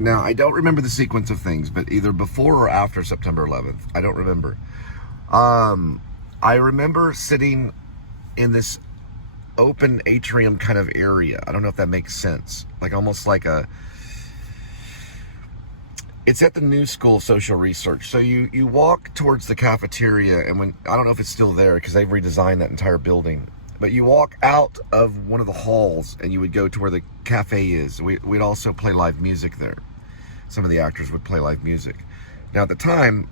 Now, I don't remember the sequence of things, but either before or after September 11th, I don't remember. I remember sitting in this open atrium kind of area. I don't know if that makes sense. Like almost like it's at the New School of Social Research. So you walk towards the cafeteria, and I don't know if it's still there because they've redesigned that entire building. But you walk out of one of the halls and you would go to where the cafe is. We'd also play live music there. Some of the actors would play live music. Now at the time,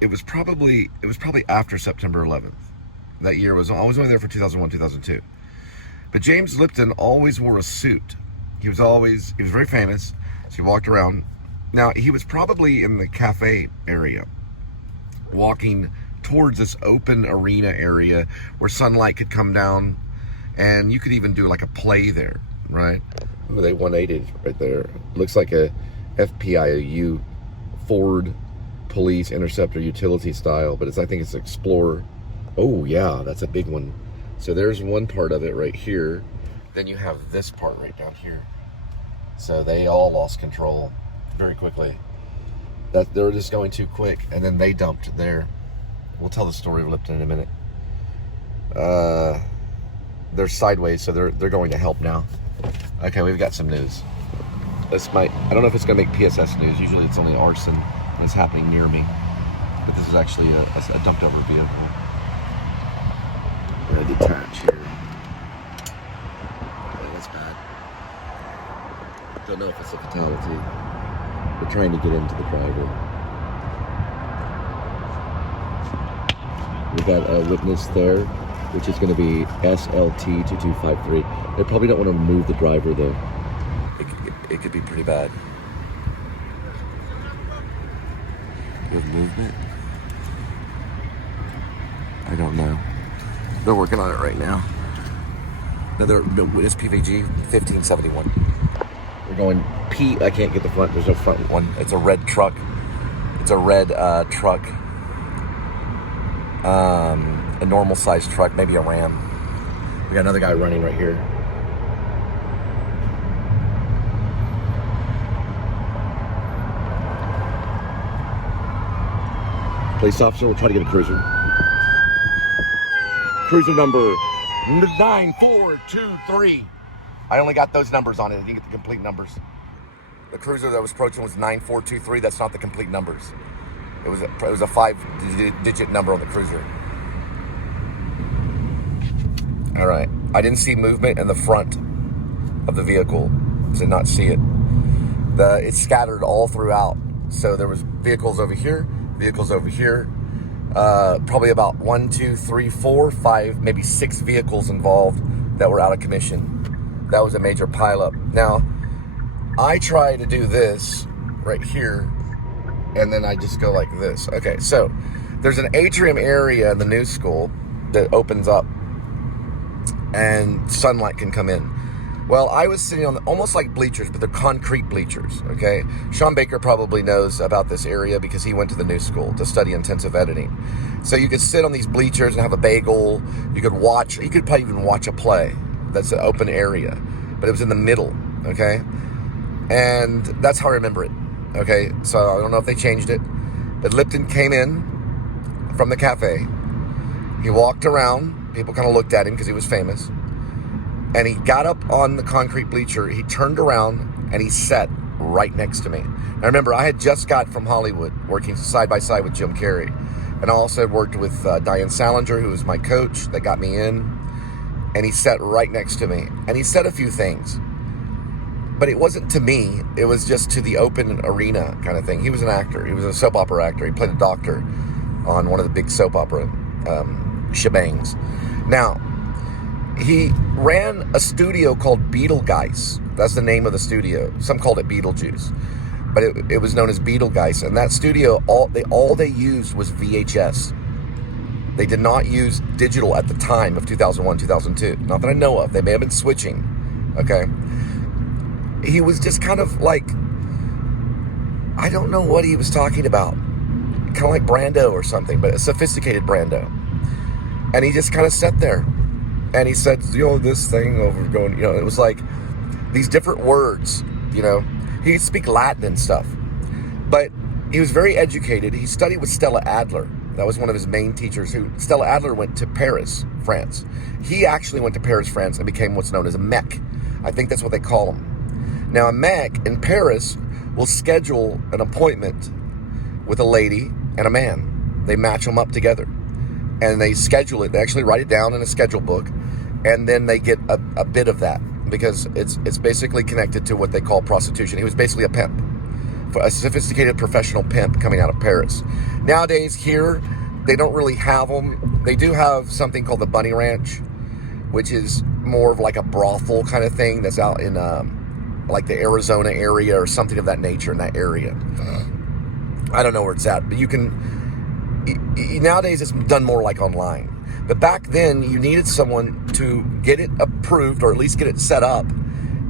it was probably after September 11th. That year I was only there for 2001, 2002. But James Lipton always wore a suit. He was very famous. So he walked around. Now he was probably in the cafe area, walking towards this open arena area where sunlight could come down, and you could even do like a play there, right? Oh, they 180'd right there. Looks like a FPIU Ford Police Interceptor utility style, but I think it's Explorer. Oh yeah, that's a big one. So there's one part of it right here. Then you have this part right down here. So they all lost control very quickly. They were just going too quick, and then they dumped there. We'll tell the story of Lipton in a minute. They're sideways, so they're going to help now. Okay, we've got some news. I don't know if it's going to make p.s.s. news. Usually it's only arson that's happening near me. But this is actually a dumped over vehicle. We're going to detach here. Okay, that's bad. Don't know if it's a fatality. We're trying to get into the driver. We've got a witness there, which is going to be SLT2253. They probably don't want to move the driver though. It could be pretty bad. Good movement? I don't know. They're working on it right now. Another witness PVG 1571. We're going P. I can't get the front. There's no front one. It's a red truck. It's a red truck. A normal sized truck, maybe a Ram. We got another guy running right here. Police officer will try to get a cruiser. Cruiser number 9423. I only got those numbers on it. I didn't get the complete numbers. The cruiser that was approaching was 9423. That's not the complete numbers. It was a 5-digit number on the cruiser. All right. I didn't see movement in the front of the vehicle. Did not see it. It's scattered all throughout. So there was vehicles over here, vehicles over here. Probably about 1, 2, 3, 4, 5, maybe 6 vehicles involved that were out of commission. That was a major pileup. Now, I try to do this right here, and then I just go like this. Okay, so there's an atrium area in the new school that opens up, and sunlight can come in. Well, I was sitting on almost like bleachers, but they're concrete bleachers, okay? Sean Baker probably knows about this area because he went to the new school to study intensive editing. So you could sit on these bleachers and have a bagel. You could probably even watch a play. That's an open area, but it was in the middle, okay? And that's how I remember it, okay? So I don't know if they changed it, but Lipton came in from the cafe. He walked around. People kind of looked at him because he was famous. And he got up on the concrete bleacher. He turned around and he sat right next to me. Now remember, I had just got from Hollywood working side by side with Jim Carrey. And I also had worked with Diane Salinger, who was my coach that got me in. And he sat right next to me. And he said a few things. But it wasn't to me. It was just to the open arena kind of thing. He was an actor. He was a soap opera actor. He played a doctor on one of the big soap opera shebangs. Now, he ran a studio called Beetlegeist. That's the name of the studio. Some called it Beetlejuice, but it was known as Beetlegeist. And that studio, all they used was VHS. They did not use digital at the time of 2001, 2002. Not that I know of. They may have been switching. Okay. He was just kind of like, I don't know what he was talking about. Kind of like Brando or something, but a sophisticated Brando. And he just kind of sat there. And he said, this thing over going, it was like these different words, He'd speak Latin and stuff. But he was very educated. He studied with Stella Adler. That was one of his main teachers. Stella Adler went to Paris, France. He actually went to Paris, France, and became what's known as a mec. I think that's what they call him. Now, a mec in Paris will schedule an appointment with a lady and a man. They match them up together. And they schedule it. They actually write it down in a schedule book. And then they get a bit of that, because it's basically connected to what they call prostitution. He was basically a pimp, a sophisticated professional pimp coming out of Paris. Nowadays here, they don't really have them. They do have something called the Bunny Ranch, which is more of like a brothel kind of thing that's out in like the Arizona area or something of that nature in that area. I don't know where it's at, but you can... Nowadays it's done more like online. But back then you needed someone to get it approved, or at least get it set up.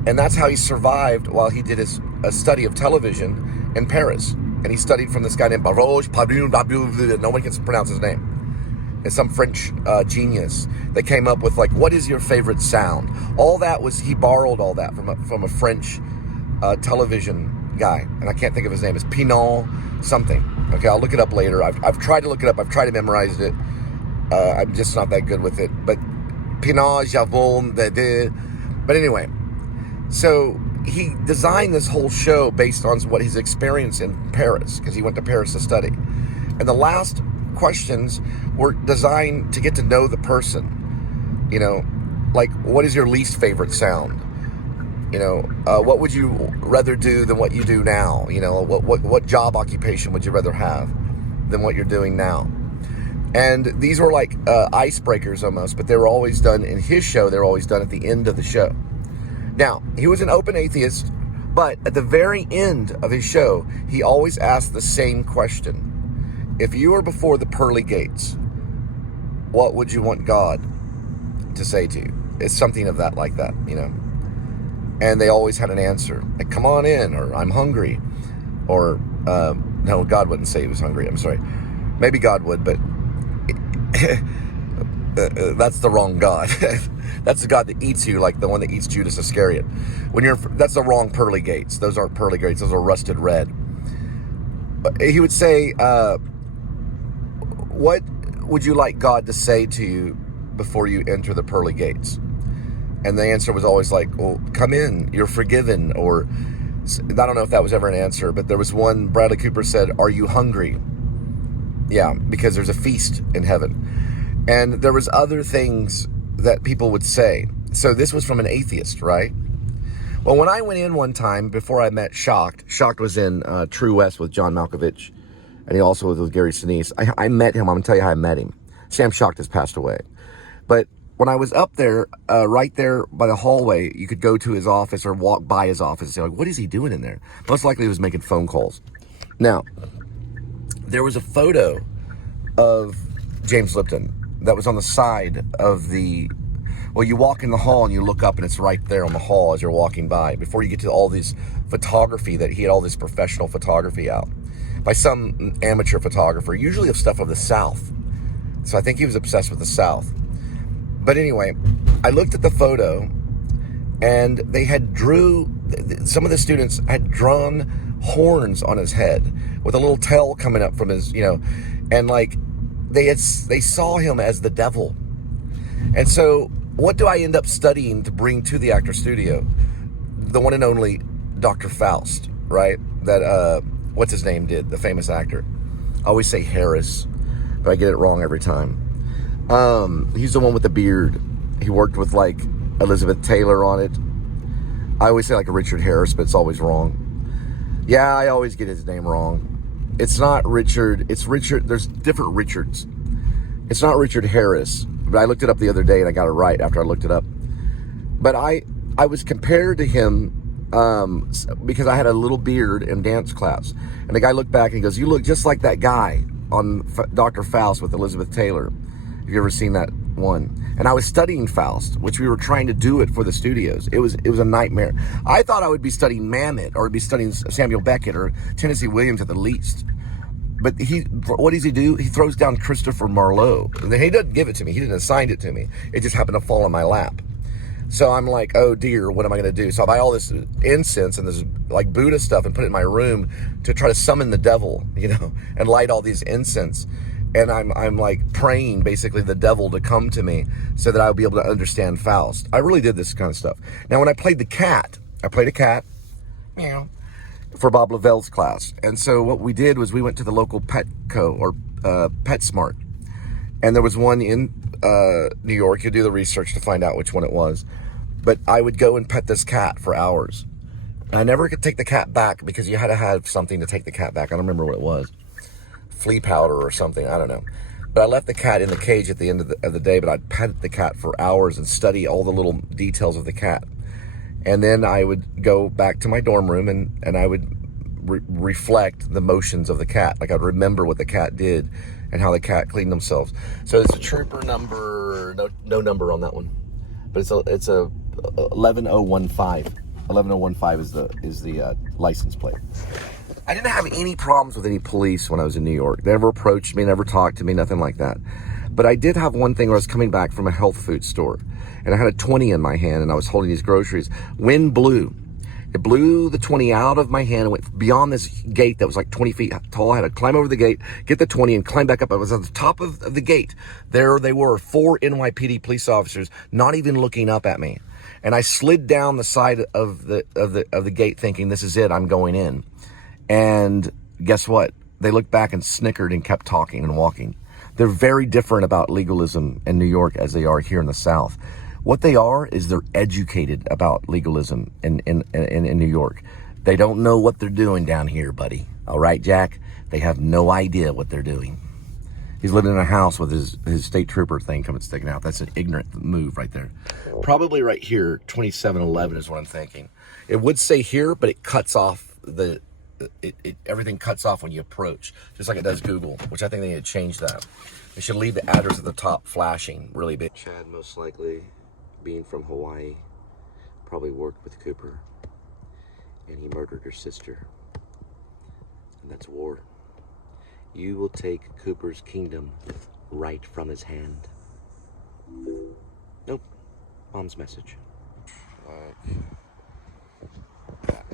And that's how he survived while he did his study of television in Paris. And he studied from this guy named Baroche, no one can pronounce his name. It's some French genius that came up with, like, what is your favorite sound? All that was, he borrowed all that from a French television guy. And I can't think of his name. It's Pinot something. Okay, I'll look it up later. I've tried to look it up. I've tried to memorize it. I'm just not that good with it. But Pinot, Javon, but anyway. So he designed this whole show based on what his experience in Paris, because he went to Paris to study. And the last questions were designed to get to know the person. You know, like, what is your least favorite sound? You know, what would you rather do than what you do now? You know, what job occupation would you rather have than what you're doing now? And these were like icebreakers almost, but they were always done in his show. They were always done at the end of the show. Now, he was an open atheist, but at the very end of his show, he always asked the same question. If you were before the pearly gates, what would you want God to say to you? It's something of that, like that, you know. And they always had an answer, like, come on in, or I'm hungry, or no, God wouldn't say he was hungry. I'm sorry. Maybe God would, but that's the wrong God. That's the God that eats you, like the one that eats Judas Iscariot. That's the wrong pearly gates. Those aren't pearly gates. Those are rusted red. He would say, what would you like God to say to you before you enter the pearly gates? And the answer was always like, well, come in, you're forgiven. Or, I don't know if that was ever an answer, but there was one, Bradley Cooper said, are you hungry? Yeah, because there's a feast in heaven. And there was other things that people would say. So this was from an atheist, right? Well, when I went in one time, before I met Shocked was in True West with John Malkovich, and he also was with Gary Sinise. I met him. I'm going to tell you how I met him. Sam Shocked has passed away. But when I was up there, right there by the hallway, you could go to his office or walk by his office and say, like, what is he doing in there? Most likely he was making phone calls. Now, there was a photo of James Lipton that was on the side of well, you walk in the hall and you look up and it's right there on the hall as you're walking by, before you get to all this photography that he had all this professional photography out by some amateur photographer, usually of stuff of the South. So I think he was obsessed with the South. But anyway, I looked at the photo, and they had some of the students had drawn horns on his head with a little tail coming up from his, you know, and like they saw him as the devil. And so what do I end up studying to bring to the actor studio? The one and only Dr. Faust, right? That, what's his name did, the famous actor. I always say Harris, but I get it wrong every time. He's the one with the beard. He worked with like Elizabeth Taylor on it. I always say like a Richard Harris, but it's always wrong. Yeah, I always get his name wrong. It's not Richard. It's Richard. There's different Richards. It's not Richard Harris, but I looked it up the other day and I got it right after I looked it up. But I was compared to him because I had a little beard in dance class. And the guy looked back and he goes, you look just like that guy on Dr. Faust with Elizabeth Taylor. Have you ever seen that one? And I was studying Faust, which we were trying to do it for the studios. It was a nightmare. I thought I would be studying Mamet, or be studying Samuel Beckett or Tennessee Williams at the least. But what does he do? He throws down Christopher Marlowe. And he doesn't give it to me. He didn't assign it to me. It just happened to fall in my lap. So I'm like, oh dear, what am I going to do? So I buy all this incense and this like Buddha stuff and put it in my room to try to summon the devil, you know, and light all these incense. And I'm like praying basically the devil to come to me so that I'll be able to understand Faust. I really did this kind of stuff. Now, when I played the cat, I played a cat, meow, for Bob Lavelle's class. And so what we did was we went to the local Petco or PetSmart. And there was one in New York. You do the research to find out which one it was. But I would go and pet this cat for hours. And I never could take the cat back because you had to have something to take the cat back. I don't remember what it was. Flea powder or something. I don't know. But I left the cat in the cage at the end of the day, but I'd pet the cat for hours and study all the little details of the cat. And then I would go back to my dorm room and I would reflect the motions of the cat. Like I'd remember what the cat did and how the cat cleaned themselves. So it's a trooper number, no number on that one. But it's a 11015. 11015 is the license plate. I didn't have any problems with any police when I was in New York. They never approached me, never talked to me, nothing like that. But I did have one thing where I was coming back from a health food store and I had a 20 in my hand and I was holding these groceries. Wind blew. It blew the 20 out of my hand and went beyond this gate that was like 20 feet tall. I had to climb over the gate, get the 20 and climb back up. I was at the top of the gate. There they were, 4 NYPD police officers, not even looking up at me. And I slid down the side of the gate thinking, this is it, I'm going in. And guess what? They looked back and snickered and kept talking and walking. They're very different about legalism in New York as they are here in the South. What they are is they're educated about legalism in New York. They don't know what they're doing down here, buddy. All right, Jack? They have no idea what they're doing. He's living in a house with his state trooper thing coming sticking out. That's an ignorant move right there. Probably right here, 2711 is what I'm thinking. It would say here, but it cuts off everything cuts off when you approach, just like it does Google, which I think they need to change that. They should leave the address at the top flashing really big. Chad, most likely, being from Hawaii, probably worked with Cooper, and he murdered her sister. And that's war. You will take Cooper's kingdom right from his hand. Nope. Mom's message. Like that.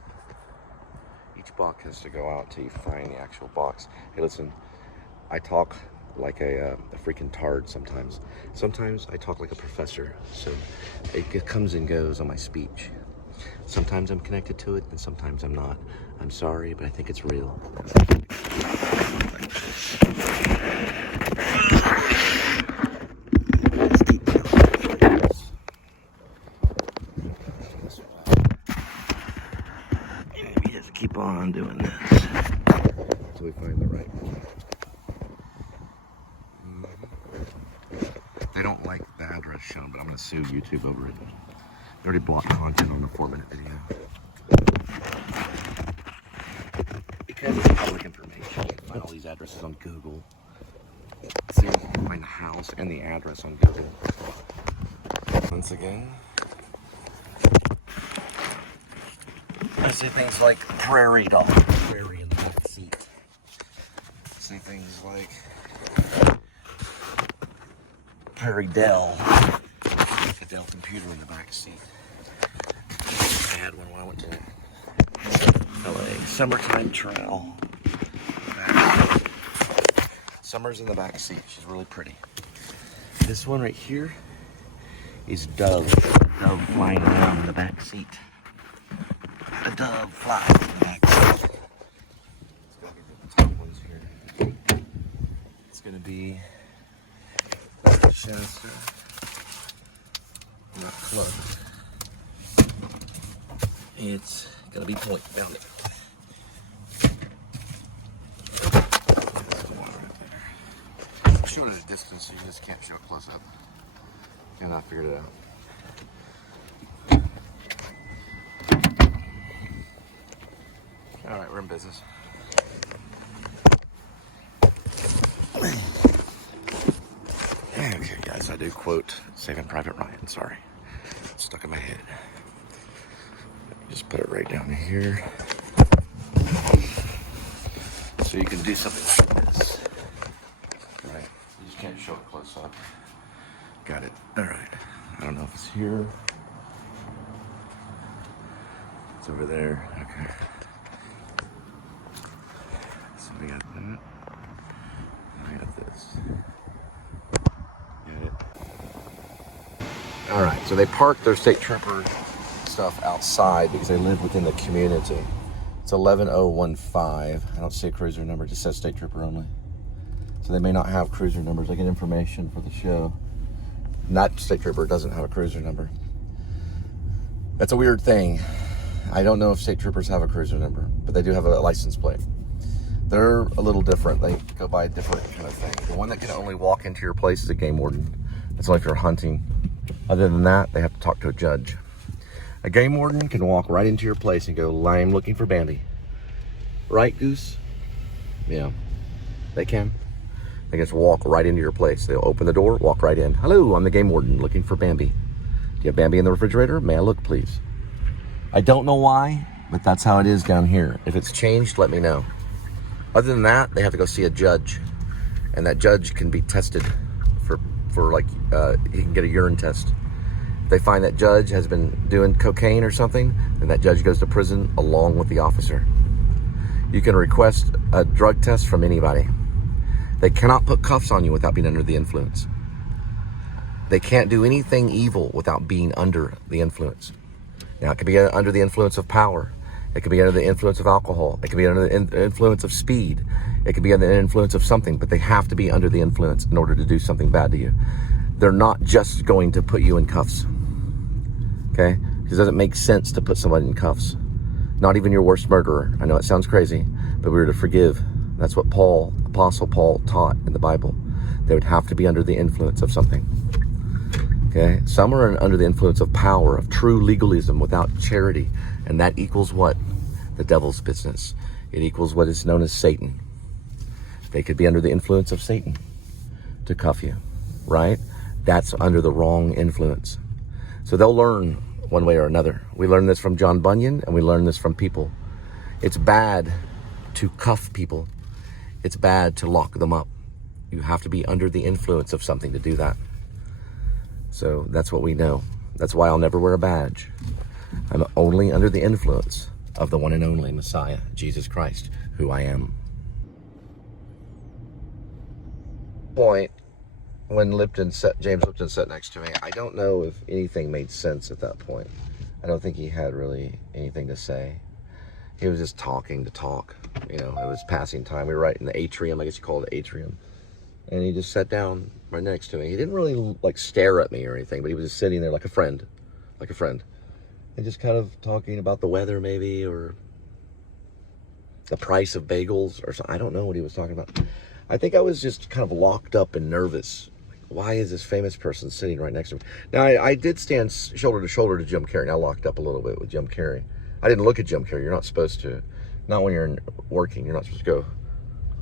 Each box has to go out till you find the actual box. Hey, listen, I talk like a freaking tard sometimes. Sometimes I talk like a professor, so it comes and goes on my speech. Sometimes I'm connected to it, and sometimes I'm not. I'm sorry, but I think it's real. We just keep on doing this until we find the right one. They don't like the address shown, but I'm going to sue YouTube over it. They already blocked content on the 4-minute video. Because it's public information. You can find all these addresses on Google. See, you can find the house and the address on Google. Once again, I see things like prairie dog, prairie in the back seat. I see things like Prairie Dell, a Dell computer in the back seat. I had one when I went to LA. Summertime trail. Summer's in the back seat. She's really pretty. This one right here is Dove. Dove flying around in the back seat. A dove flies in the back seat. Let's go get the top ones here. It's gonna be Shasta. Not close. It's gonna be point. Found it. I'll show it at a distance so you just can't show it close up. And I figured it out. Alright, we're in business. Okay, guys, I do quote Saving Private Ryan. Sorry. It's stuck in my head. Just put it right down here. So you can do something like this. Right. You just can't show it close up. Got it. Alright. I don't know if it's here. It's over there. Okay. So we got that. I got this. Got it. All right. So they parked their state trooper stuff outside because they live within the community. It's 11015. I don't see a cruiser number. It just says state trooper only. So they may not have cruiser numbers. I get information for the show. Not state trooper doesn't have a cruiser number. That's a weird thing. I don't know if state troopers have a cruiser number, but they do have a license plate. They're a little different. They go by a different kind of thing. The one that can only walk into your place is a game warden. That's only if you're hunting. Other than that, they have to talk to a judge. A game warden can walk right into your place and go, I'm looking for Bambi. Right, Goose? Yeah, they can. They just walk right into your place. They'll open the door, walk right in. Hello, I'm the game warden looking for Bambi. Do you have Bambi in the refrigerator? May I look, please? I don't know why, but that's how it is down here. If it's changed, let me know. Other than that, they have to go see a judge. And that judge can be tested for like, he can get a urine test. If they find that judge has been doing cocaine or something, then that judge goes to prison along with the officer. You can request a drug test from anybody. They cannot put cuffs on you without being under the influence. They can't do anything evil without being under the influence. Now, it can be under the influence of power. It can be under the influence of alcohol. It can be under the influence of speed. It can be under the influence of something, but they have to be under the influence in order to do something bad to you. They're not just going to put you in cuffs. Okay? Because it doesn't make sense to put somebody in cuffs. Not even your worst murderer. I know it sounds crazy, but we were to forgive. That's what Apostle Paul taught in the Bible. They would have to be under the influence of something. Okay? Some are under the influence of power, of true legalism without charity. And that equals what? The devil's business. It equals what is known as Satan. They could be under the influence of Satan to cuff you, right? That's under the wrong influence. So they'll learn one way or another. We learn this from John Bunyan, and we learn this from people. It's bad to cuff people. It's bad to lock them up. You have to be under the influence of something to do that. So that's what we know. That's why I'll never wear a badge. I'm only under the influence of the one and only Messiah, Jesus Christ, who I am. Point when James Lipton sat next to me, I don't know if anything made sense at that point. I don't think he had really anything to say. He was just talking to talk. You know, it was passing time. We were right in the atrium, I guess you call it atrium. And he just sat down right next to me. He didn't really like stare at me or anything, but he was just sitting there like a friend. And just kind of talking about the weather maybe, or the price of bagels or something. I don't know what he was talking about. I think I was just kind of locked up and nervous. Like, why is this famous person sitting right next to me? Now, I did stand shoulder to shoulder to Jim Carrey. Now locked up a little bit with Jim Carrey. I didn't look at Jim Carrey. You're not supposed to. Not when you're working. You're not supposed to go,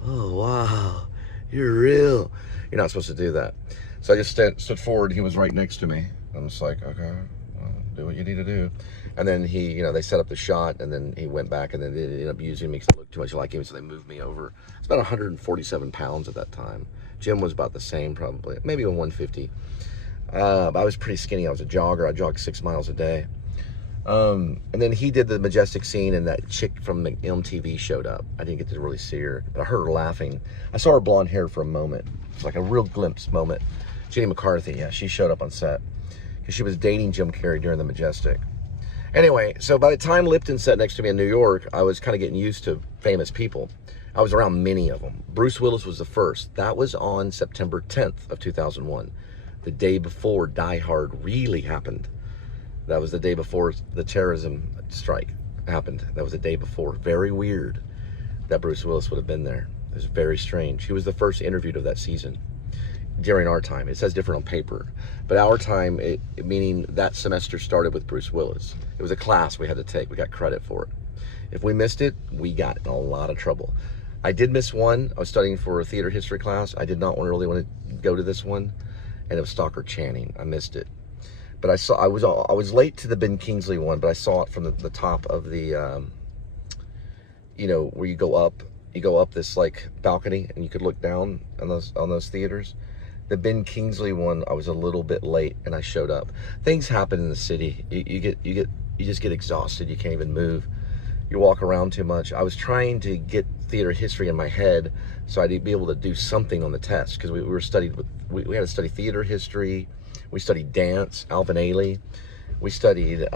oh, wow, you're real. You're not supposed to do that. So I just stood forward. He was right next to me. I'm just like, okay, well, do what you need to do. And then they set up the shot, and then he went back, and then they ended up using me because I looked too much like him, so they moved me over. It's about 147 pounds at that time. Jim was about the same, probably, maybe 150. But I was pretty skinny. I was a jogger. I jogged 6 miles a day. And then he did the majestic scene, and that chick from the MTV showed up. I didn't get to really see her, but I heard her laughing. I saw her blonde hair for a moment. It was like a real glimpse moment. Jenny McCarthy, yeah, she showed up on set because she was dating Jim Carrey during the majestic. Anyway, so by the time Lipton sat next to me in New York, I was kind of getting used to famous people. I was around many of them. Bruce Willis was the first. That was on September 10th of 2001, the day before Die Hard really happened. That was the day before the terrorism strike happened. That was the day before. Very weird that Bruce Willis would have been there. It was very strange. He was the first interviewed of that season during our time. It says different on paper, but our time, meaning that semester started with Bruce Willis. It was a class we had to take. We got credit for it. If we missed it, we got in a lot of trouble. I did miss one. I was studying for a theater history class. I did not really want to go to this one, and it was Stockard Channing. I missed it. But I was late to the Ben Kingsley one, but I saw it from the top of the, where you go up this like balcony, and you could look down on those theaters. The Ben Kingsley one, I was a little bit late, and I showed up. Things happen in the city. You get you just get exhausted. You can't even move. You walk around too much. I was trying to get theater history in my head so I'd be able to do something on the test, because we had to study theater history. We studied dance, Alvin Ailey. We studied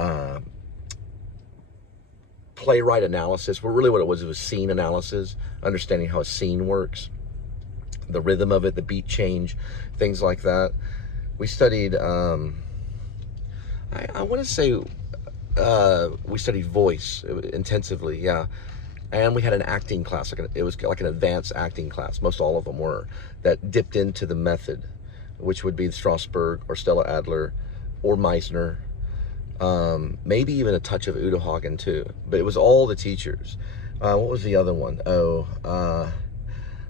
playwright analysis. Well, really what it was scene analysis, understanding how a scene works, the rhythm of it, the beat change, things like that. We studied, I want to say, we studied voice intensively, yeah. And we had an acting class. It was like an advanced acting class. Most all of them were, that dipped into the method, which would be Strasberg or Stella Adler or Meisner. Maybe even a touch of Udo Hagen too. But it was all the teachers. What was the other one?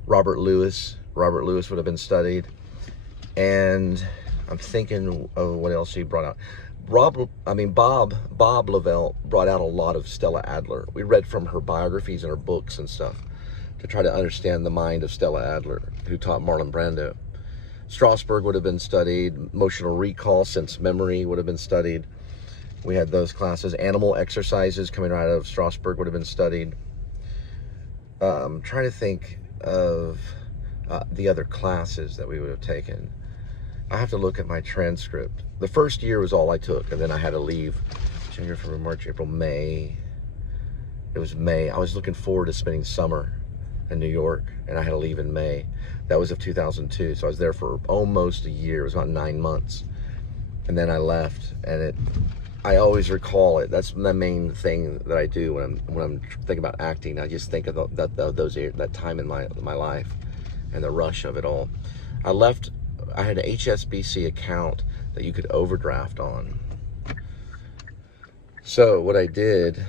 Robert Lewis. Robert Lewis would have been studied. And I'm thinking of what else he brought out. Bob Lavelle brought out a lot of Stella Adler. We read from her biographies and her books and stuff to try to understand the mind of Stella Adler, who taught Marlon Brando. Strasberg would have been studied. Emotional recall, sense memory would have been studied. We had those classes. Animal exercises coming right out of Strasberg would have been studied. I'm trying to think of the other classes that we would have taken. I have to look at my transcript. The first year was all I took, and then I had to leave. January, February, March, April, May. It was May. I was looking forward to spending summer in New York, and I had to leave in May. That was of 2002, so I was there for almost a year. It was about 9 months. And then I left, and I always recall it. That's the main thing that I do when I'm thinking about acting. I just think of that time in my life and the rush of it all. I left. I had an HSBC account that you could overdraft on. So what I did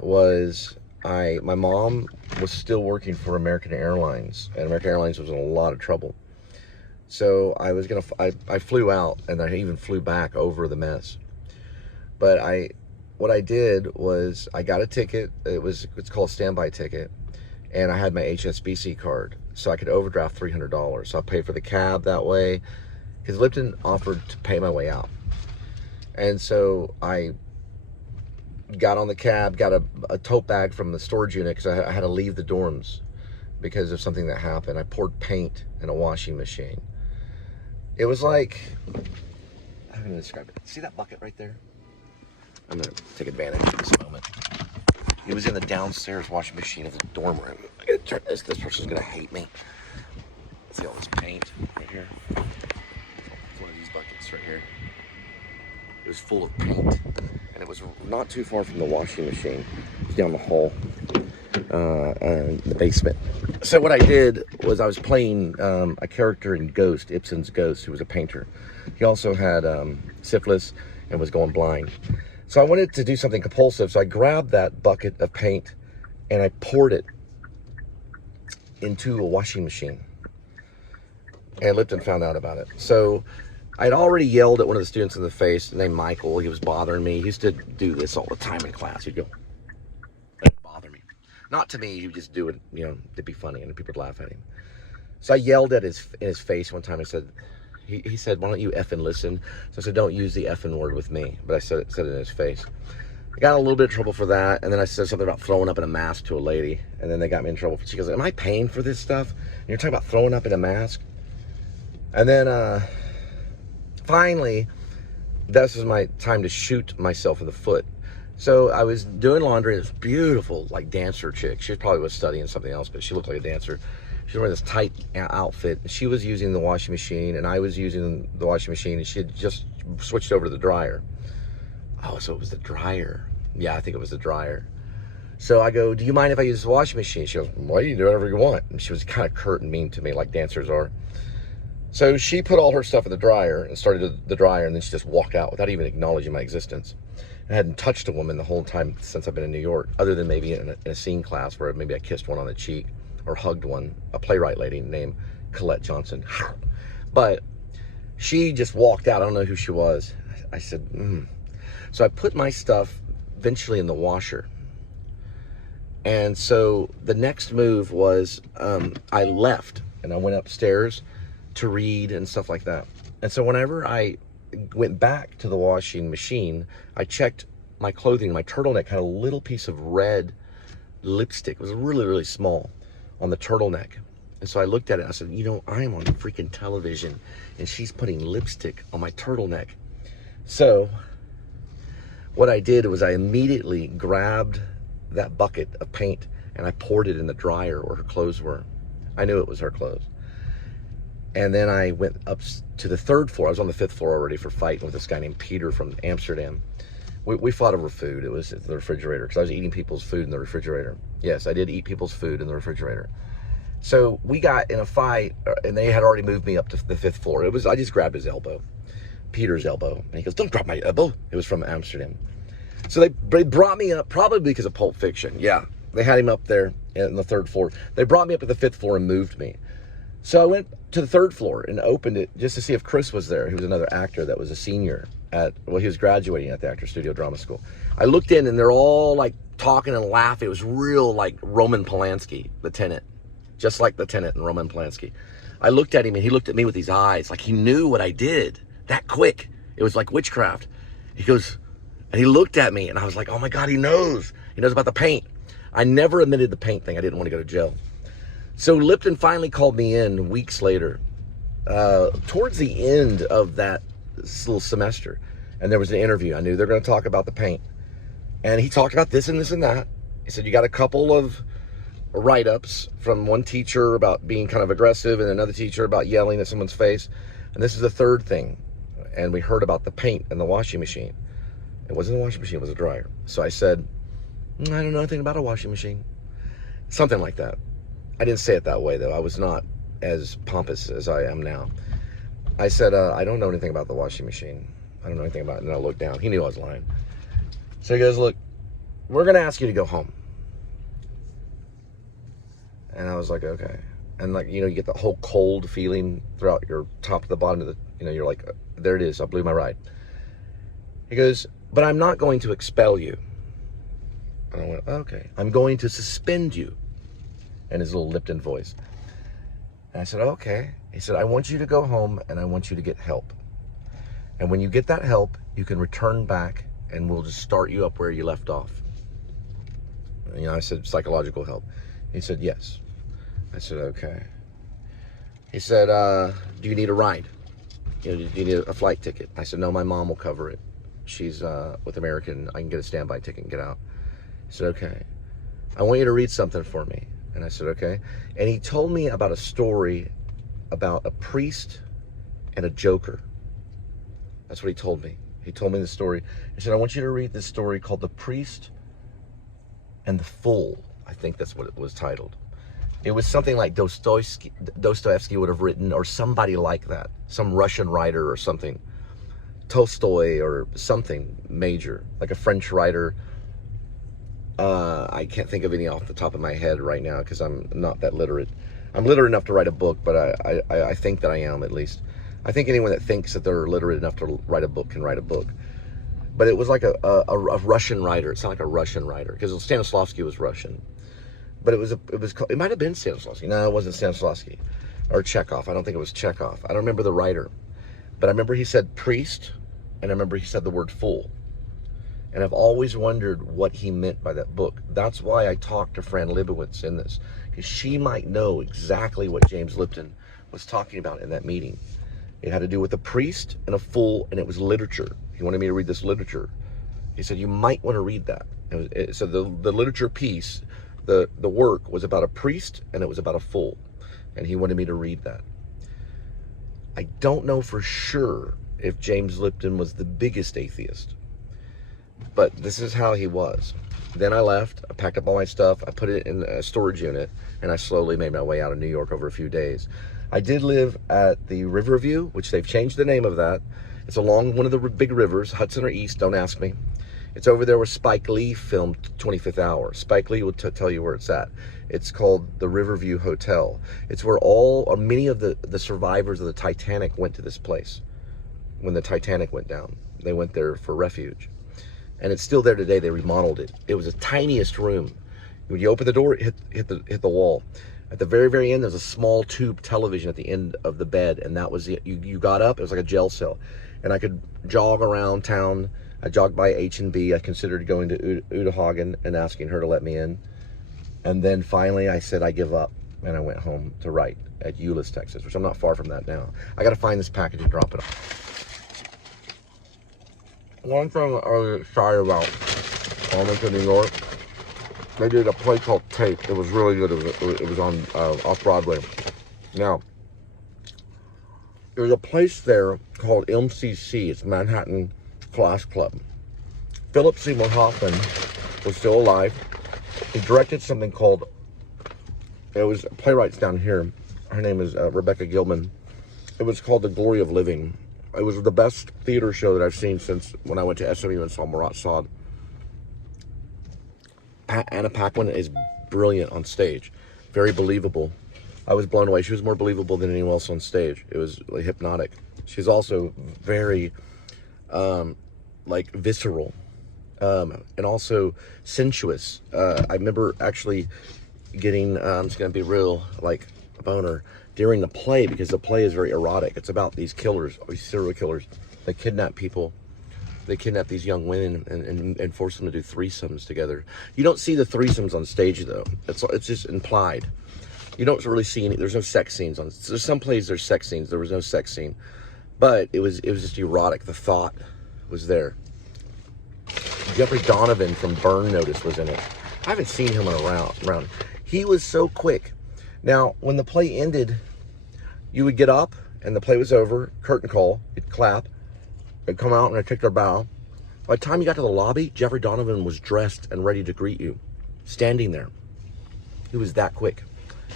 was my mom was still working for American Airlines, and American Airlines was in a lot of trouble. So I flew out, and I even flew back over the mess. But what I did was I got a ticket. It's called a standby ticket, and I had my HSBC card, so I could overdraft $300. So I paid for the cab that way, because Lipton offered to pay my way out. And so I got on the cab, got a tote bag from the storage unit, because I had to leave the dorms because of something that happened. I poured paint in a washing machine. It was like, how can I describe it? See that bucket right there? I'm gonna take advantage of this moment. It was in the downstairs washing machine of the dorm room. I gotta turn this. This person's gonna hate me. See all this paint right here? It's one of these buckets right here. It was full of paint, and it was not too far from the washing machine. It was down the hall, the basement. So what I did was I was playing a character in Ghost, Ibsen's Ghost, who was a painter. He also had syphilis and was going blind. So I wanted to do something compulsive, so I grabbed that bucket of paint and I poured it into a washing machine. And Lipton found out about it. So I'd already yelled at one of the students in the face named Michael. He was bothering me. He used to do this all the time in class. He'd go, "Don't bother me." Not to me, he would just do it, to be funny, and people would laugh at him. So I yelled at in his face one time. I said, he said, "Why don't you effing listen?" So I said, "Don't use the effing word with me." But I said it in his face. I got a little bit of trouble for that. And then I said something about throwing up in a mask to a lady. And then they got me in trouble. She goes, "Am I paying for this stuff? And you're talking about throwing up in a mask?" And then finally, this was my time to shoot myself in the foot. So I was doing laundry. This beautiful, like, dancer chick. She probably was studying something else, but she looked like a dancer. She was wearing this tight outfit. She was using the washing machine, and I was using the washing machine, and she had just switched over to the dryer. Oh, so it was the dryer. Yeah, I think it was the dryer. So I go, "Do you mind if I use the washing machine?" She goes, "Well, you can do whatever you want." And she was kind of curt and mean to me, like dancers are. So she put all her stuff in the dryer and started the dryer, and then she just walked out without even acknowledging my existence. I hadn't touched a woman the whole time since I've been in New York, other than maybe in a scene class where maybe I kissed one on the cheek or hugged one, a playwright lady named Colette Johnson. But she just walked out. I don't know who she was. I said, So I put my stuff eventually in the washer. And so the next move was I left, and I went upstairs to read and stuff like that. And so whenever I went back to the washing machine, I checked my clothing, my turtleneck had a little piece of red lipstick. It was really, really small on the turtleneck. And so I looked at it, and I said, you know, I am on freaking television, and she's putting lipstick on my turtleneck. So what I did was I immediately grabbed that bucket of paint and I poured it in the dryer where her clothes were. I knew it was her clothes. And then I went up to the 3rd floor. I was on the 5th floor already for fighting with this guy named Peter from Amsterdam. We fought over food. It was in the refrigerator because I was eating people's food in the refrigerator. Yes, I did eat people's food in the refrigerator. So we got in a fight, and they had already moved me up to the 5th floor. I just grabbed his elbow, Peter's elbow, and he goes, "Don't drop my elbow." It was from Amsterdam. So they brought me up, probably because of Pulp Fiction. Yeah, they had him up there in the 3rd floor. They brought me up to the 5th floor and moved me. So I went to the 3rd floor and opened it just to see if Chris was there. He was another actor that was a senior he was graduating at the Actor Studio Drama School. I looked in, and they're all like talking and laughing. It was real like Roman Polanski, the Tenant. Just like the Tenant and Roman Polanski. I looked at him, and he looked at me with these eyes like he knew what I did that quick. It was like witchcraft. He goes, and he looked at me, and I was like, oh my God, he knows. He knows about the paint. I never admitted the paint thing. I didn't want to go to jail. So Lipton finally called me in weeks later, towards the end of that little semester. And there was an interview. I knew they were going to talk about the paint. And he talked about this and this and that. He said, you got a couple of write-ups from one teacher about being kind of aggressive and another teacher about yelling at someone's face. And this is the 3rd thing. And we heard about the paint and the washing machine. It wasn't a washing machine, it was a dryer. So I said, I don't know anything about a washing machine. Something like that. I didn't say it that way, though. I was not as pompous as I am now. I said, I don't know anything about the washing machine. I don't know anything about it. And I looked down. He knew I was lying. So he goes, look, we're going to ask you to go home. And I was like, okay. And like, you know, you get the whole cold feeling throughout your top to the bottom of the, you know, you're like, there it is. I blew my ride. He goes, but I'm not going to expel you. And I went, okay. I'm going to suspend you. And his little Lipton voice. And I said, okay. He said, I want you to go home and I want you to get help. And when you get that help, you can return back and we'll just start you up where you left off. And, you know, I said, psychological help. He said, yes. I said, okay. He said, do you need a ride? You know, do you need a flight ticket? I said, no, my mom will cover it. She's with American. I can get a standby ticket and get out. He said, okay. I want you to read something for me. And I said, okay. And he told me about a story about a priest and a joker. That's what he told me. He told me the story. He said, I want you to read this story called The Priest and the Fool. I think that's what it was titled. It was something like Dostoevsky would have written, or somebody like that. Some Russian writer or something. Tolstoy or something major, like a French writer. I can't think of any off the top of my head right now because I'm not that literate. I'm literate enough to write a book, but I think that I am, at least. I think anyone that thinks that they're literate enough to write a book can write a book. But it was like a Russian writer. It sounded like a Russian writer because Stanislavski was Russian. But it might have been Stanislavski. No, it wasn't Stanislavski or Chekhov. I don't think it was Chekhov. I don't remember the writer. But I remember he said priest, and I remember he said the word fool. And I've always wondered what he meant by that book. That's why I talked to Fran Lebowitz in this, because she might know exactly what James Lipton was talking about in that meeting. It had to do with a priest and a fool, and it was literature. He wanted me to read this literature. He said, you might want to read that. So the literature piece, the work was about a priest and it was about a fool. And he wanted me to read that. I don't know for sure if James Lipton was the biggest atheist, but this is how he was. Then I left, I packed up all my stuff, I put it in a storage unit, and I slowly made my way out of New York over a few days. I did live at the Riverview, which they've changed the name of that. It's along one of the big rivers, Hudson or East, don't ask me. It's over there where Spike Lee filmed 25th Hour. Spike Lee will tell you where it's at. It's called the Riverview Hotel. It's where many of the survivors of the Titanic went to this place. When the Titanic went down, they went there for refuge. And it's still there today. They remodeled it. It was the tiniest room. When you open the door, it hit the wall. At the very, very end, there's a small tube television at the end of the bed, and that was it. You got up, it was like a jail cell. And I could jog around town. I jogged by H&B. I considered going to Udahagen and asking her to let me in. And then finally I said I give up, and I went home to write at Euless, Texas, which I'm not far from that now. I got to find this package and drop it off. One thing I was excited about when I went to New York, they did a play called Tape. It was really good. It was on off-Broadway. Now, there's a place there called MCC. It's Manhattan Class Club. Philip Seymour Hoffman was still alive. He directed something called, it was playwrights down here. Her name is Rebecca Gilman. It was called The Glory of Living. It was the best theater show that I've seen since when I went to SMU and saw Marat Sade. Anna Paquin is brilliant on stage. Very believable. I was blown away. She was more believable than anyone else on stage. It was like hypnotic. She's also very, like visceral, and also sensuous. I remember actually getting, I'm just gonna be real, like a boner during the play, because the play is very erotic. It's about these killers, these serial killers. They kidnap people. They kidnap these young women and force them to do threesomes together. You don't see the threesomes on stage though. It's just implied. You don't really see any. There's no sex scenes on. There's some plays there's sex scenes. There was no sex scene, but it was just erotic. The thought was there. Jeffrey Donovan from Burn Notice was in it. I haven't seen him around. He was so quick. Now, when the play ended, you would get up and the play was over. Curtain call. You'd clap. They'd come out and they'd take their bow. By the time you got to the lobby, Jeffrey Donovan was dressed and ready to greet you, standing there. He was that quick.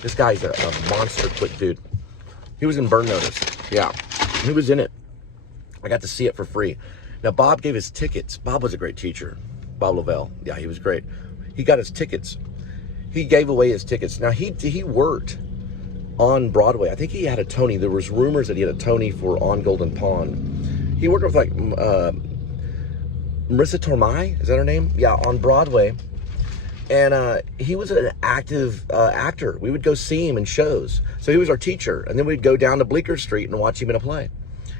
This guy's a monster quick dude. He was in Burn Notice. Yeah, he was in it. I got to see it for free. Now, Bob gave his tickets. Bob was a great teacher. Bob Lavelle. Yeah, he was great. He got his tickets. He gave away his tickets. Now, he worked on Broadway. I think he had a Tony. There was rumors that he had a Tony for On Golden Pond. He worked with like Marissa Tomei. Is that her name? Yeah, on Broadway. And he was an active actor. We would go see him in shows. So he was our teacher. And then we'd go down to Bleecker Street and watch him in a play.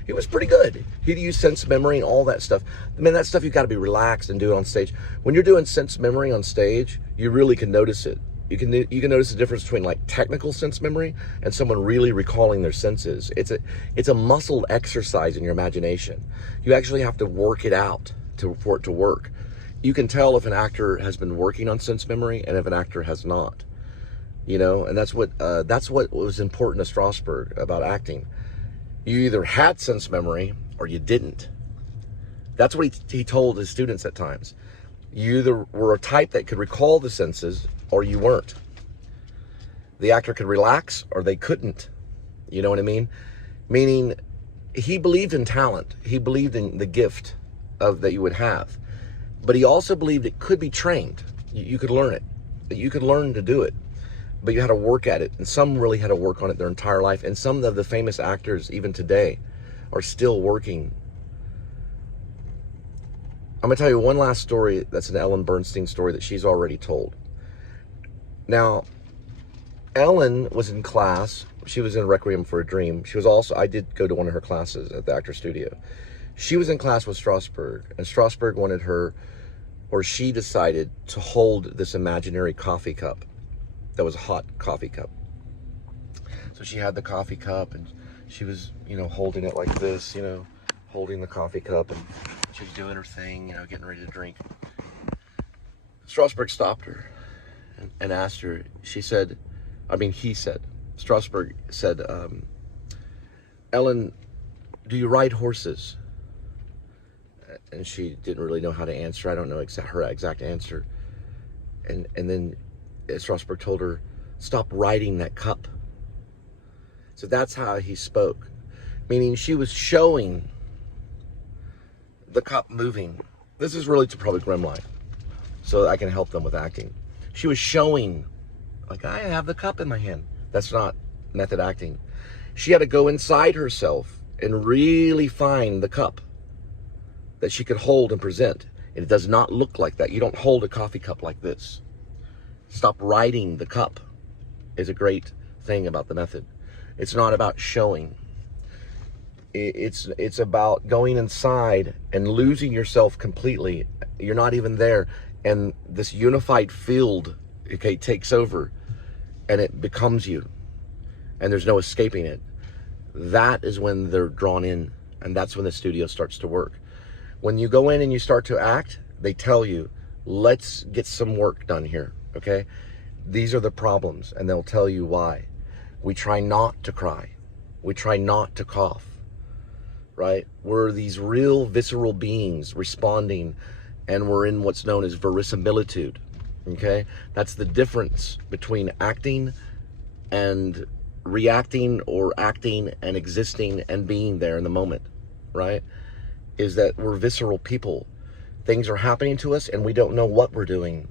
He was pretty good. He'd use sense memory and all that stuff. I mean, that stuff you got to be relaxed and do it on stage. When you're doing sense memory on stage, you really can notice it. You can notice the difference between like technical sense memory and someone really recalling their senses. It's a muscle exercise in your imagination. You actually have to work it out for it to work. You can tell if an actor has been working on sense memory and if an actor has not. You know, and that's what was important to Strasberg about acting. You either had sense memory or you didn't. That's what he told his students at times. You either were a type that could recall the senses or you weren't. The actor could relax or they couldn't. You know what I mean? Meaning he believed in talent. He believed in the gift that you would have. But he also believed it could be trained. You could learn it. You could learn to do it. But you had to work at it. And some really had to work on it their entire life. And some of the famous actors, even today, are still working. I'm going to tell you one last story that's an Ellen Bernstein story that she's already told. Now, Ellen was in class. She was in Requiem for a Dream. She was also, I did go to one of her classes at the Actor Studio. She was in class with Strasberg, and Strasberg wanted her, or she decided to hold this imaginary coffee cup that was a hot coffee cup. So she had the coffee cup, and she was, holding it like this, holding the coffee cup, and she was doing her thing, getting ready to drink. Strasberg stopped her and asked her, he said, Strasberg said, Ellen, do you ride horses? And she didn't really know how to answer. I don't know her exact answer. And then Strasberg told her, stop riding that cup. So that's how he spoke. Meaning she was showing the cup moving. This is really to probably Grimline, so that I can help them with acting. She was showing, like, I have the cup in my hand. That's not method acting. She had to go inside herself and really find the cup that she could hold and present. And it does not look like that. You don't hold a coffee cup like this. Stop riding the cup is a great thing about the method. It's not about showing. It's about going inside and losing yourself completely. You're not even there, and this unified field, okay, takes over, and it becomes you, and there's no escaping it. That is when they're drawn in, and that's when the studio starts to work. When you go in and you start to act, they tell you, let's get some work done here, okay? These are the problems, and they'll tell you why. We try not to cry. We try not to cough, right? We're these real visceral beings responding, and we're in what's known as verisimilitude, okay? That's the difference between acting and reacting, or acting and existing and being there in the moment, right? Is that we're visceral people. Things are happening to us and we don't know what we're doing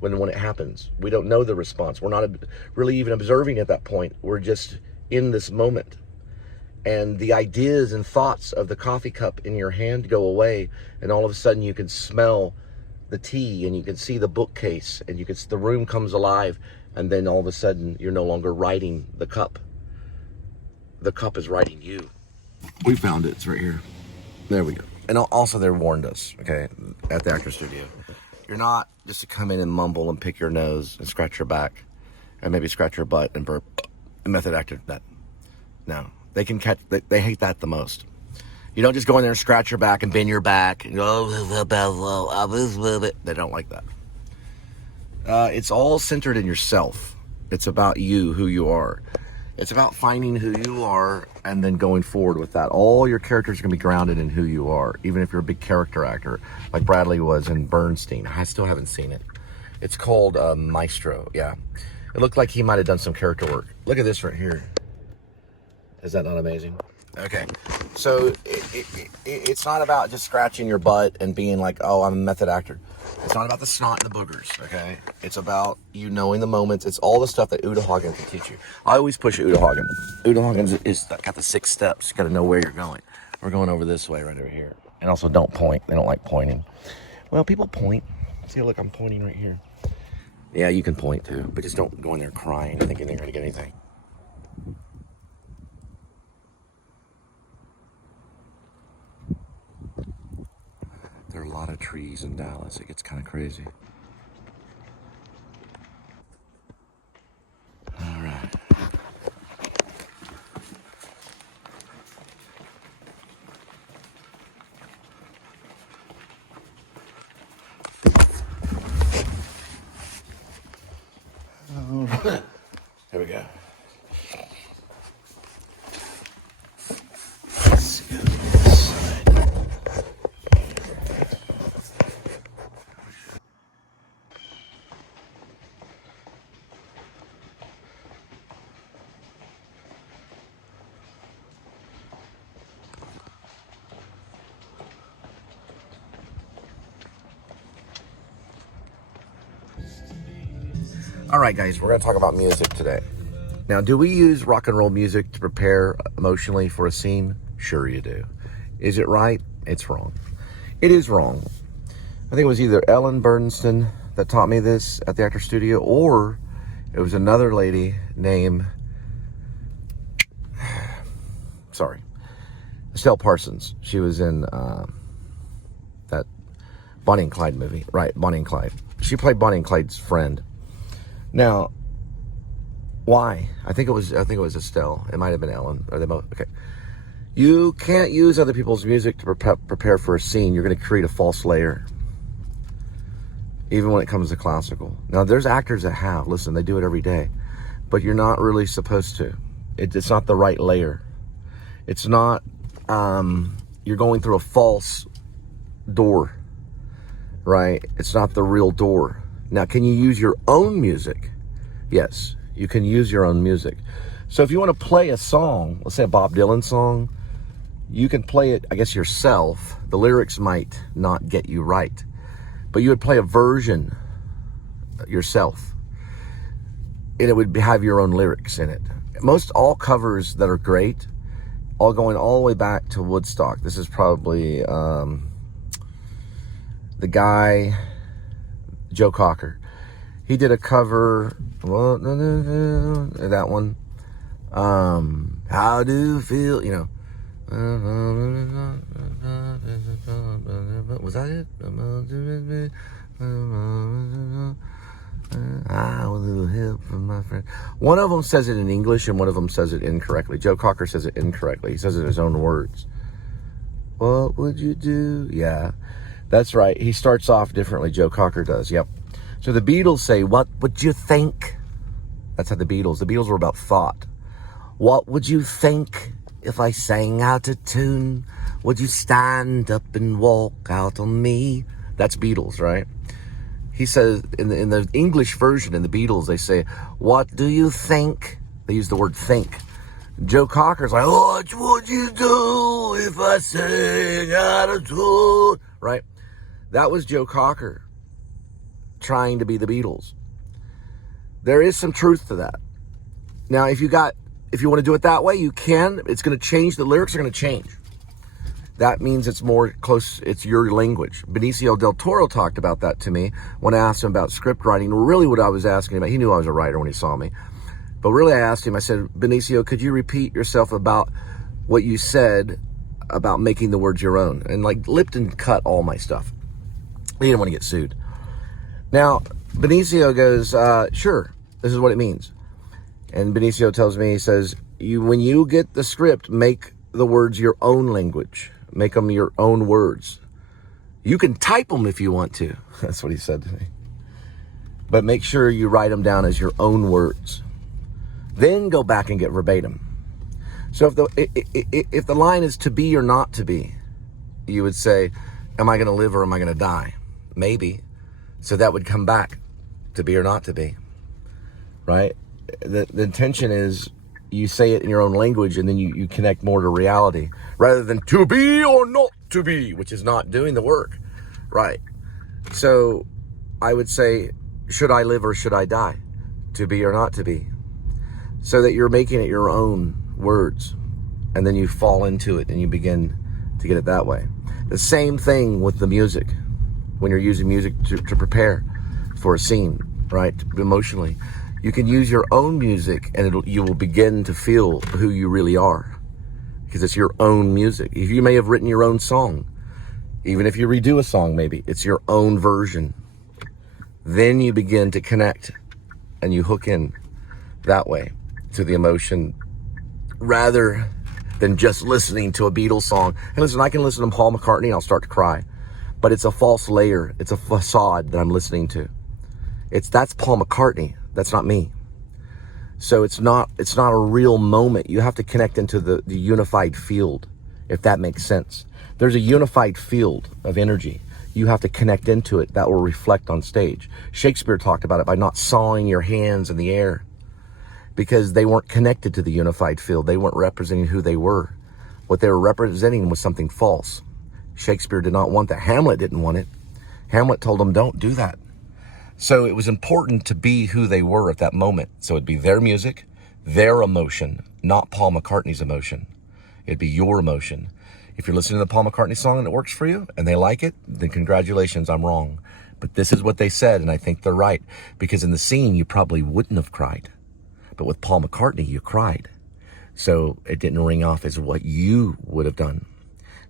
when it happens. We don't know the response. We're not really even observing at that point. We're just in this moment. And the ideas and thoughts of the coffee cup in your hand go away, and all of a sudden you can smell the tea, and you can see the bookcase, and the room comes alive, and then all of a sudden you're no longer writing the cup. The cup is writing you. We found it. It's right here. There we go. And also they warned us, okay, at the actor studio. You're not just to come in and mumble and pick your nose and scratch your back and maybe scratch your butt and burp. A method actor, that. No. They can catch, they hate that the most. You don't just go in there and scratch your back and bend your back and go, they don't like that. It's all centered in yourself. It's about you, who you are. It's about finding who you are and then going forward with that. All your characters are going to be grounded in who you are, even if you're a big character actor, like Bradley was in Bernstein. I still haven't seen it. It's called Maestro, yeah. It looked like he might have done some character work. Look at this right here. Is that not amazing? Okay, so it's not about just scratching your butt and being like, oh, I'm a method actor. It's not about the snot and the boogers, okay? It's about you knowing the moments. It's all the stuff that Uta Hagen can teach you. I always push Uta Hagen. Uta Hagen is got the 6 steps. You got to know where you're going. We're going over this way right over here. And also don't point. They don't like pointing. Well, people point. See, look, I'm pointing right here. Yeah, you can point too, but just don't go in there crying thinking you're going to get anything. There are a lot of trees in Dallas. It gets kind of crazy. All right. All right. Here we go. Let's go to this side. All right, guys, we're going to talk about music today. Now, do we use rock and roll music to prepare emotionally for a scene? Sure you do. Is it right? It's wrong. It is wrong. I think it was either Ellen Bernstein that taught me this at the actor studio, or it was another lady named, Estelle Parsons. She was in that Bonnie and Clyde movie. Right, Bonnie and Clyde. She played Bonnie and Clyde's friend. Now, why? I think it was Estelle. It might have been Ellen. Are they both? Okay. You can't use other people's music to prepare for a scene. You're going to create a false layer, even when it comes to classical. Now, there's actors that have. Listen, they do it every day. But you're not really supposed to. It's not the right layer. It's not, you're going through a false door, right? It's not the real door. Now, can you use your own music? Yes, you can use your own music. So if you want to play a song, let's say a Bob Dylan song, you can play it, I guess, yourself. The lyrics might not get you right, but you would play a version yourself, and it would have your own lyrics in it. Most all covers that are great, all going all the way back to Woodstock. This is probably the guy, Joe Cocker. He did a cover, that one. How do you feel? You know, Was that it? I was a little help from my friend. One of them says it in English and one of them says it incorrectly. Joe Cocker says it incorrectly. He says it in his own words. What would you do? Yeah, that's right. He starts off differently. Joe Cocker does. Yep. So the Beatles say, what would you think? That's how the Beatles were about thought. What would you think if I sang out a tune? Would you stand up and walk out on me? That's Beatles, right? He says in the English version, in the Beatles, they say, what do you think? They use the word think. Joe Cocker's like, what would you do if I sang out a tune? Right? That was Joe Cocker trying to be the Beatles. There is some truth to that. Now, if you want to do it that way, you can. It's going to change. The lyrics are going to change. That means it's more close. It's your language. Benicio del Toro talked about that to me when I asked him about script writing. Really what I was asking about, he knew I was a writer when he saw me. But really I asked him, I said, Benicio, could you repeat yourself about what you said about making the words your own? And like Lipton cut all my stuff. He didn't want to get sued. Now, Benicio goes, sure, this is what it means. And Benicio tells me, he says, when you get the script, make the words your own language. Make them your own words. You can type them if you want to. That's what he said to me. But make sure you write them down as your own words. Then go back and get verbatim. So if the line is to be or not to be, you would say, am I going to live or am I going to die? Maybe. So that would come back to be or not to be. Right? The intention is you say it in your own language and then you connect more to reality rather than to be or not to be, which is not doing the work. Right. So I would say, should I live or should I die? To be or not to be? So that you're making it your own words and then you fall into it and you begin to get it that way. The same thing with the music. When you're using music to prepare for a scene, right? Emotionally. You can use your own music and you will begin to feel who you really are because it's your own music. You may have written your own song. Even if you redo a song, maybe it's your own version. Then you begin to connect and you hook in that way to the emotion rather than just listening to a Beatles song. And listen, I can listen to Paul McCartney and I'll start to cry, but it's a false layer. It's a facade that I'm listening to. That's Paul McCartney. That's not me. So it's not a real moment. You have to connect into the unified field, if that makes sense. There's a unified field of energy. You have to connect into it. That will reflect on stage. Shakespeare talked about it by not sawing your hands in the air because they weren't connected to the unified field. They weren't representing who they were. What they were representing was something false. Shakespeare did not want that. Hamlet didn't want it. Hamlet told him, don't do that. So it was important to be who they were at that moment. So it'd be their music, their emotion, not Paul McCartney's emotion. It'd be your emotion. If you're listening to the Paul McCartney song and it works for you and they like it, then congratulations, I'm wrong. But this is what they said and I think they're right. Because in the scene, you probably wouldn't have cried. But with Paul McCartney, you cried. So it didn't ring off as what you would have done.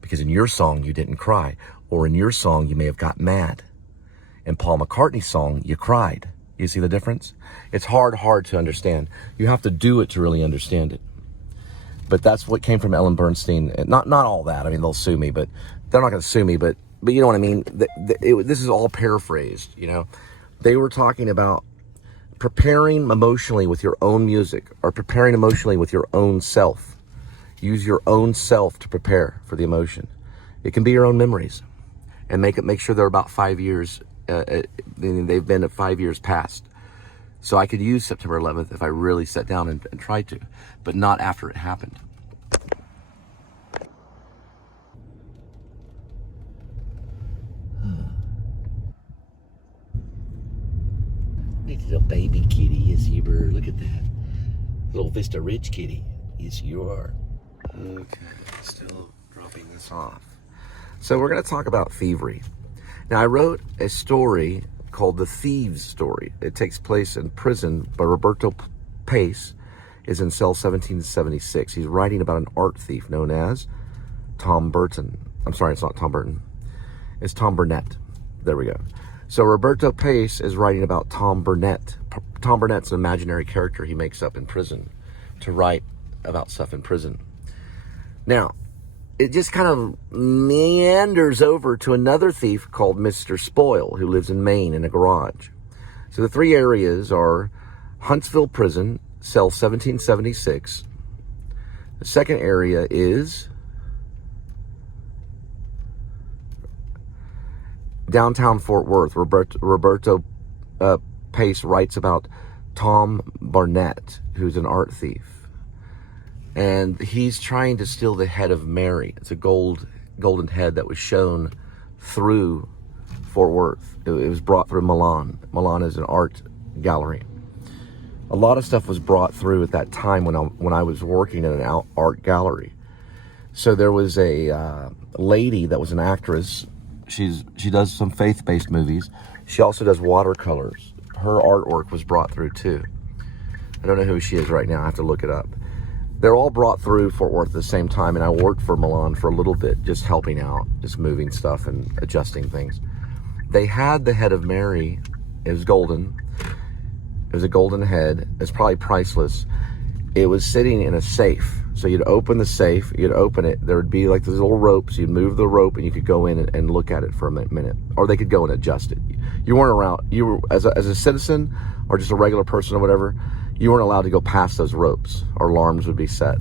Because in your song, you didn't cry. Or in your song, you may have got mad. In Paul McCartney's song, you cried. You see the difference? It's hard to understand. You have to do it to really understand it. But that's what came from Ellen Bernstein. Not all that. I mean, they'll sue me, but they're not going to sue me. But you know what I mean? This is all paraphrased, you know. They were talking about preparing emotionally with your own music or preparing emotionally with your own self. Use your own self to prepare for the emotion. It can be your own memories. And make sure they're about 5 years. They've been at 5 years past. So I could use September 11th if I really sat down and tried to, but not after it happened. Little baby kitty, yes you are. Look at that. Little Vista Ridge kitty. Yes you are. Okay, still dropping this off. So we're going to talk about thievery. Now, I wrote a story called The Thieves Story. It takes place in prison, but Roberto Pace is in cell 1776. He's writing about an art thief known as Tom Burton. I'm sorry, it's not Tom Burton. It's Tom Burnett. There we go. So Roberto Pace is writing about Tom Burnett. Tom Burnett's an imaginary character he makes up in prison to write about stuff in prison. Now, it just kind of meanders over to another thief called Mr. Spoil, who lives in Maine in a garage. So the three areas are Huntsville Prison, cell 1776. The second area is downtown Fort Worth. Roberto Pace writes about Tom Barnett, who's an art thief. And he's trying to steal the head of Mary. It's a golden head that was shown through Fort Worth. It was brought through Milan. Milan is an art gallery. A lot of stuff was brought through at that time when I was working in an art gallery. So there was a lady that was an actress. She does some faith-based movies. She also does watercolors. Her artwork was brought through too. I don't know who she is right now. I have to look it up. They're all brought through Fort Worth at the same time, and I worked for Milan for a little bit, just helping out, just moving stuff and adjusting things. They had the head of Mary. It was golden. It was a golden head. It's probably priceless. It was sitting in a safe. So you'd open the safe, you'd open it, there would be like these little ropes, you'd move the rope and you could go in and look at it for a minute. Or they could go and adjust it. You weren't around, you were, as a citizen or just a regular person or whatever, you weren't allowed to go past those ropes or alarms would be set.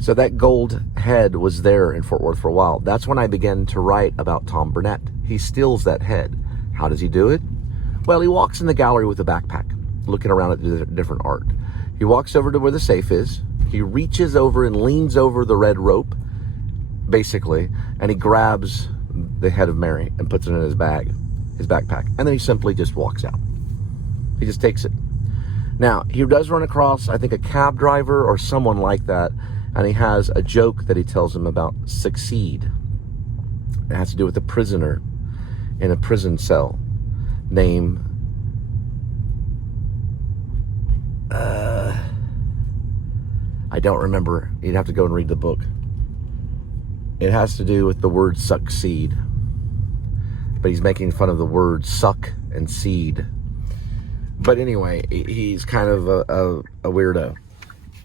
So that gold head was there in Fort Worth for a while. That's when I began to write about Tom Burnett. He steals that head. How does he do it? Well, he walks in the gallery with a backpack, looking around at the different art. He walks over to where the safe is. He reaches over and leans over the red rope, basically, and he grabs the head of Mary and puts it in his bag, his backpack. And then he simply just walks out. He just takes it. Now, he does run across, I think, a cab driver or someone like that, and he has a joke that he tells him about succeed. It has to do with a prisoner in a prison cell named I don't remember. You'd have to go and read the book. It has to do with the word succeed. But he's making fun of the word suck and seed. But anyway, he's kind of a weirdo.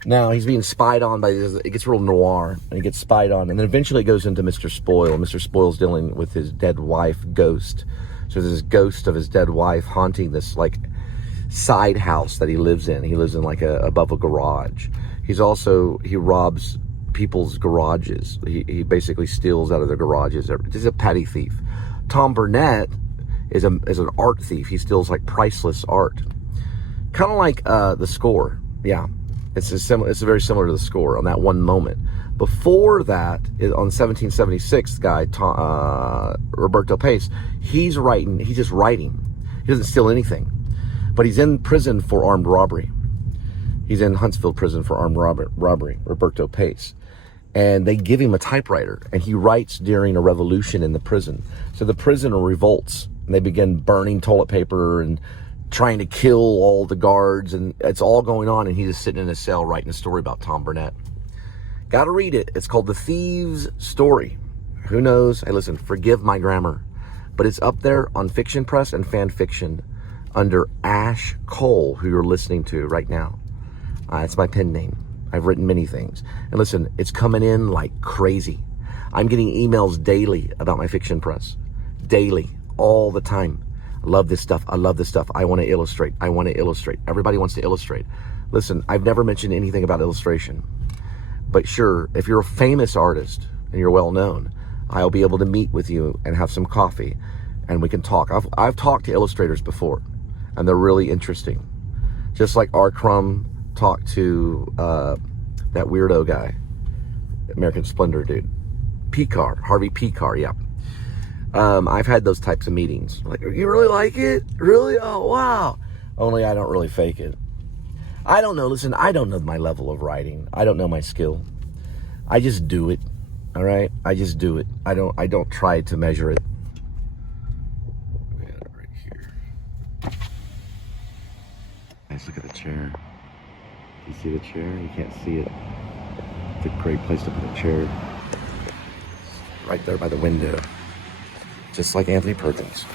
Now, he's being spied on by this. It gets real noir, and he gets spied on. And then eventually it goes into Mr. Spoil. Mr. Spoil's dealing with his dead wife, Ghost. So there's this ghost of his dead wife haunting this, like, side house that he lives in. He lives in, like, above a garage. He robs people's garages. He basically steals out of their garages. He's a petty thief. Tom Burnett is an art thief. He steals like priceless art. Kind of like The Score. Yeah. It's very similar to The Score on that one moment. Before that, on 1776, the guy, Roberto Pace, he's just writing. He doesn't steal anything. But he's in prison for armed robbery. He's in Huntsville prison for armed robbery, Roberto Pace. And they give him a typewriter, and he writes during a revolution in the prison. So the prisoner revolts, and they begin burning toilet paper and trying to kill all the guards, and it's all going on, and he's just sitting in his cell writing a story about Tom Burnett. Gotta read it. It's called The Thieves' Story. Who knows? Hey, listen, forgive my grammar, but it's up there on Fiction Press and Fan Fiction under Ash Cole, who you're listening to right now. It's my pen name. I've written many things. And listen, it's coming in like crazy. I'm getting emails daily about my Fiction Press. Daily. All the time. I love this stuff. I love this stuff. I want to illustrate. I want to illustrate. Everybody wants to illustrate. Listen, I've never mentioned anything about illustration. But sure, if you're a famous artist and you're well known, I'll be able to meet with you and have some coffee and we can talk. I've talked to illustrators before, and they're really interesting. Just like R. Crumb talked to that weirdo guy, American Splendor dude, Harvey Pekar, yeah. I've had those types of meetings. Like, you really like it? Really? Oh, wow. Only I don't really fake it. I don't know. Listen, I don't know my level of writing. I don't know my skill. I just do it. All right? I just do it. I don't try to measure it. Right here. Guys, look at the chair. You see the chair? You can't see it. It's a great place to put a chair. right there by the window. Just like Anthony Perkins.